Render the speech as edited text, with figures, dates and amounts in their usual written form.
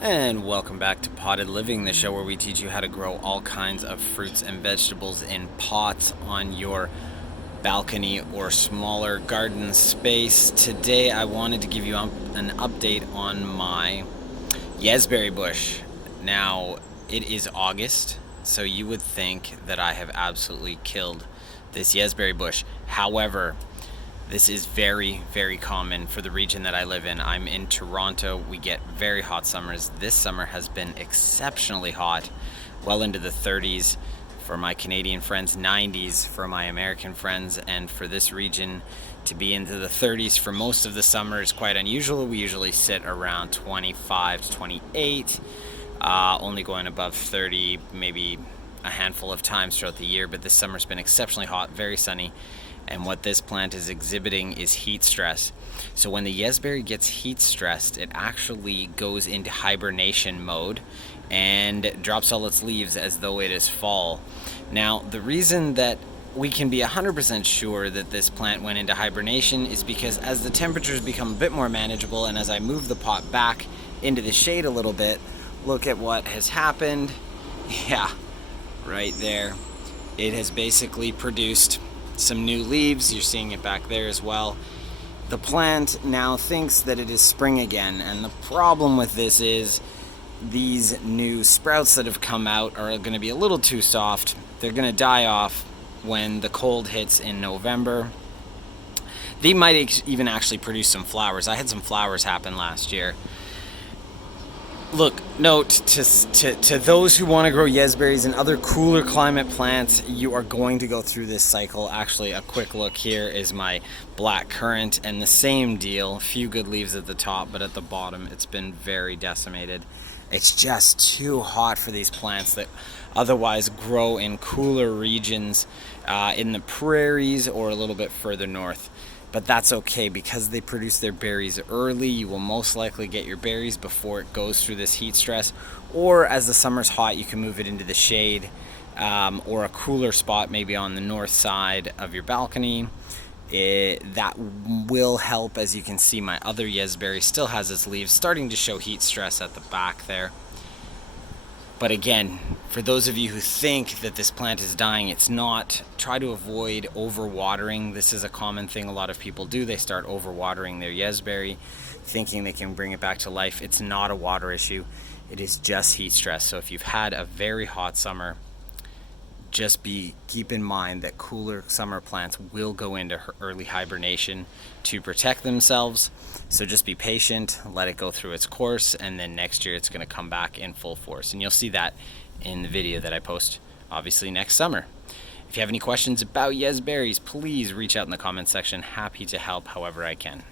And welcome back to Potted Living, the show where we teach you how to grow all kinds of fruits and vegetables in pots on your balcony or smaller garden space. Today I wanted to give you an update on my Yezberry bush. Now, it is August, so you would think that I have absolutely killed this Yezberry bush. However, this is very, very common for the region that I live in. I'm in Toronto. We get very hot summers. This summer has been exceptionally hot, well into the 30s for my Canadian friends, 90s for my American friends, and for this region to be into the 30s for most of the summer is quite unusual. We usually sit around 25 to 28, only going above 30 maybe a handful of times throughout the year, but this summer's been exceptionally hot, very sunny. And what this plant is exhibiting is heat stress. So when the Yezberry gets heat stressed, it actually goes into hibernation mode and drops all its leaves as though it is fall. Now, the reason that we can be 100% sure that this plant went into hibernation is because as the temperatures become a bit more manageable and as I move the pot back into the shade a little bit, look at what has happened. Yeah, right there. It has basically produced some new leaves. You're seeing it back there as well. The plant now thinks that it is spring again, and the problem with this is these new sprouts that have come out are going to be a little too soft. They're going to die off when the cold hits in November. They might even actually produce some flowers. I had some flowers happen last year. Look, note to those who want to grow Yezberries and other cooler climate plants, you are going to go through this cycle. Actually, a quick look here is my black currant, and the same deal. Few good leaves at the top, but at the bottom it's been very decimated. It's just too hot for these plants that otherwise grow in cooler regions in the prairies or a little bit further north. But that's okay because they produce their berries early. You will most likely get your berries before it goes through this heat stress. Or as the summer's hot, you can move it into the shade or a cooler spot, maybe on the north side of your balcony. That will help. As you can see, my other Yezberry still has its leaves starting to show heat stress at the back there. But again, for those of you who think that this plant is dying, it's not. Try to avoid overwatering. This is a common thing a lot of people do. They start overwatering their Yezberry, thinking they can bring it back to life. It's not a water issue. It is just heat stress. So if you've had a very hot summer, just keep in mind that cooler summer plants will go into early hibernation to protect themselves. So just be patient, let it go through its course, and then next year it's going to come back in full force. And you'll see that in the video that I post, obviously, next summer. If you have any questions about Yezberries, please reach out in the comments section. Happy to help however I can.